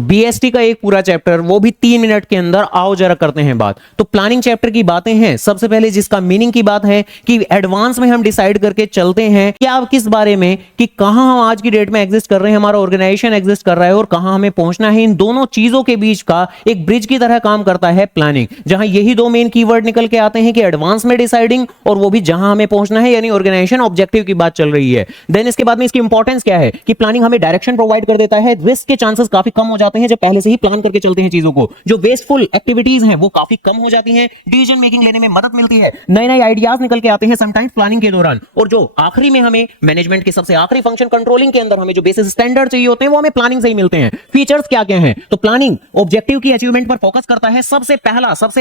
BST का एक पूरा चैप्टर, वो भी 3 मिनट के अंदर आओ जरा करते हैं बात। तो प्लानिंग चैप्टर की बातें हैं। सबसे पहले जिसका मीनिंग की बात है कि एडवांस में हम डिसाइड करके चलते हैं कि आप किस बारे में, कि कहां हम आज की डेट में एग्जिस्ट कर रहे हैं, हमारा ऑर्गेनाइजेशन एग्जिस्ट कर रहा है और कहां हमें पहुंचना है। इन दोनों चीजों के बीच का एक ब्रिज की तरह काम करता है प्लानिंग, जहां यही दो मेन कीवर्ड निकल के आते हैं कि एडवांस में डिसाइडिंग और वो भी जहां हमें पहुंचना है, यानी ऑर्गेनाइजेशन ऑब्जेक्टिव की बात चल रही है। देन इसके बाद में इसकी इंपॉर्टेंस क्या है कि प्लानिंग हमें डायरेक्शन प्रोवाइड कर देता है, रिस्क के चांसेस काफी कम हो जाते हैं जब पहले से ही प्लान करके चलते हैं चीजों को, जो वेस्टफुल एक्टिविटीज हैं वो काफी कम हो जाती हैं, डिसीजन मेकिंग लेने में मदद मिलती है, नए नए आइडियाज निकल के आते हैं समटाइम्स प्लानिंग के दौरान। और जो आखिरी में हमें मैनेजमेंट के सबसे आखिरी फंक्शन कंट्रोलिंग के अंदर हमें जो बेसिस स्टैंडर्ड चाहिए होते हैं वो हमें प्लानिंग से ही मिलते हैं। फीचर्स क्या क्या हैं, तो प्लानिंग ऑब्जेक्टिव की अचीवमेंट पर फोकस करता है। सबसे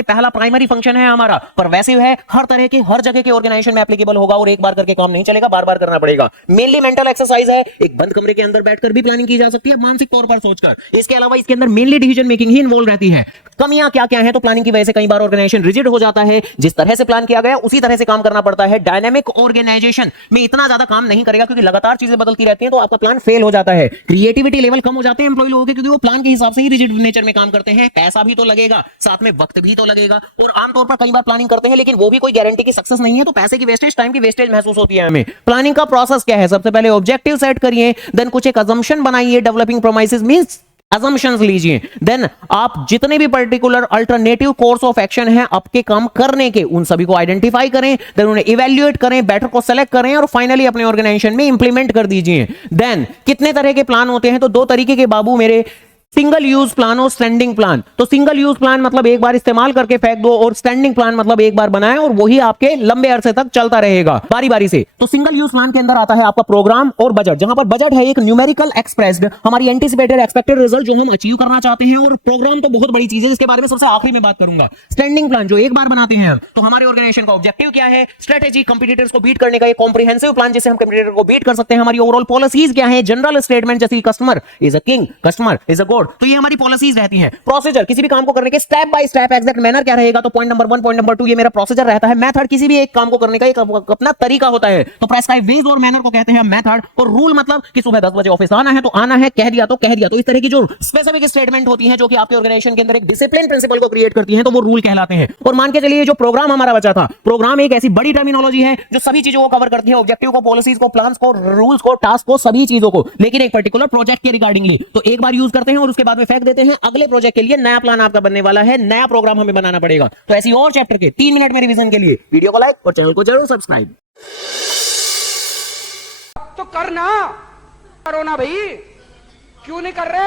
पहला प्राइमरी फंक्शन है हमारा, पर वैसे है हर तरह के हर जगह के ऑर्गेनाइजेशन में एप्लीकेबल होगा और एक बार करके काम नहीं चलेगा, बार बार करना पड़ेगा। मेनली मेंटल एक्सरसाइज है, एक बंद कमरे के अंदर बैठकर भी प्लानिंग की जा सकती है मानसिक तौर पर सोचकर। इसके अलावा इसके अंदर मेनली डिसीजन मेकिंग ही इन्वॉल्व रहती है। कमियां क्या क्या है, तो प्लानिंग की वजह से कई बार ऑर्गेनाइजेशन रिजिड हो जाता है, जिस तरह से प्लान किया गया उसी तरह से काम करना पड़ता है। डायनामिक ऑर्गेनाइजेशन में इतना ज्यादा काम नहीं करेगा क्योंकि लगातार चीजें बदलती रहती हैं, तो आपका प्लान फेल हो जाता है। क्रिएटिविटी लेवल कम हो जाते हैं एम्प्लॉय लोगों के, क्योंकि वो प्लान के हिसाब से ही रिजिड नेचर में काम करते हैं। पैसा भी तो लगेगा, साथ में वक्त भी तो लगेगा, और आमतौर पर कई बार प्लानिंग करते हैं लेकिन वो भी कोई गारंटी की सक्सेस नहीं है, तो पैसे की वेस्टेज, टाइम की वेस्टेज महसूस होती है हमें। प्लानिंग का प्रोसेस क्या है, सबसे पहले ऑब्जेक्टिव सेट करिए, देन कुछ एक अजम्पशन बनाइए, डेवलपिंग प्रोमाइसेस मींस assumptions लीजिए, देन आप जितने भी particular alternative course of action है आपके काम करने के, उन सभी को आइडेंटिफाई करें, देन उन्हें इवैल्यूएट करें, बेटर को सेलेक्ट करें और फाइनली अपने ऑर्गेनाइजेशन में इंप्लीमेंट कर दीजिए। देन कितने तरह के प्लान होते हैं, तो 2 तरीके के बाबू मेरे, सिंगल यूज प्लान और स्टैंडिंग प्लान। तो सिंगल यूज प्लान मतलब एक बार इस्तेमाल करके फेंक दो, और स्टैंडिंग प्लान मतलब एक बार बनाए और वही आपके लंबे अरसे तक चलता रहेगा बारी बारी से। तो सिंगल यूज प्लान के अंदर आता है आपका प्रोग्राम और बजट, जहां पर बजट है एक न्यूमेरिकल एक्सप्रेस्ड, हमारी एंटिसिपेटेड एक्सपेक्टेड रिजल्ट जो हम अचीव करना चाहते हैं, और प्रोग्राम तो बहुत बड़ी चीज है जिसके बारे में सबसे आखिरी में बात करूंगा। स्टैंडिंग प्लान जो एक बार बनाते हैं हम, तो हमारे ऑर्गेनाइजेशन का ऑब्जेक्टिव क्या है, स्ट्रेटेजी, कंपटीटर्स को बीट करने का एक कॉम्प्रिहेंसिव प्लान जिससे हम कंपटीटर को बीट कर सकते हैं। हमारी ओवरऑल पॉलिसीज क्या है, जनरल स्टेटमेंट जैसे customer is a king, customer is a God, तो ये हमारी पॉलिसीज रहती हैं। प्रोसीजर, किसी भी काम को करने के step by step exact manner क्या रहेगा, तो पॉइंट नंबर 1, पॉइंट नंबर 2 ये मेरा प्रोसीजर रहता है। मेथड, किसी भी एक काम को करने का एक अपना तरीका होता है, तो प्रेस्क्राइब वेज और मैनर को कहते हैं मेथड। और रूल मतलब कि सुबह 10 बजे ऑफिस आना है तो आना है, कह दिया तो कह दिया। तो इस तरह की जो स्पेसिफिक स्टेटमेंट होती है जो कि आपके ऑर्गेनाइजेशन के अंदर एक डिसिप्लिन प्रिंसिपल को क्रिएट करती है, तो वो रूल कहलाते हैं। और मान के चलिए जो प्रोग्राम हमारा बचा था, प्रोग्राम एक ऐसी बड़ी टर्मिनोलॉजी है जो सभी चीजों को कवर करती है, ऑब्जेक्टिव को, पॉलिसीज को, प्लान्स को, रूल्स को, टास्क को, सभी चीजों को, लेकिन एक पर्टिकुलर प्रोजेक्ट के रिगार्डिंगली। तो एक बार यूज करते हैं और उसके बाद में फेंक देते हैं। अगले प्रोजेक्ट के लिए नया प्लान आपका बनने वाला है, नया प्रोग्राम हमें बनाना पड़ेगा। तो ऐसी और चैप्टर के 3 मिनट में रिवीजन के लिए वीडियो को लाइक और चैनल को जरूर सब्सक्राइब तो करना, करो ना भाई, क्यों नहीं कर रहे?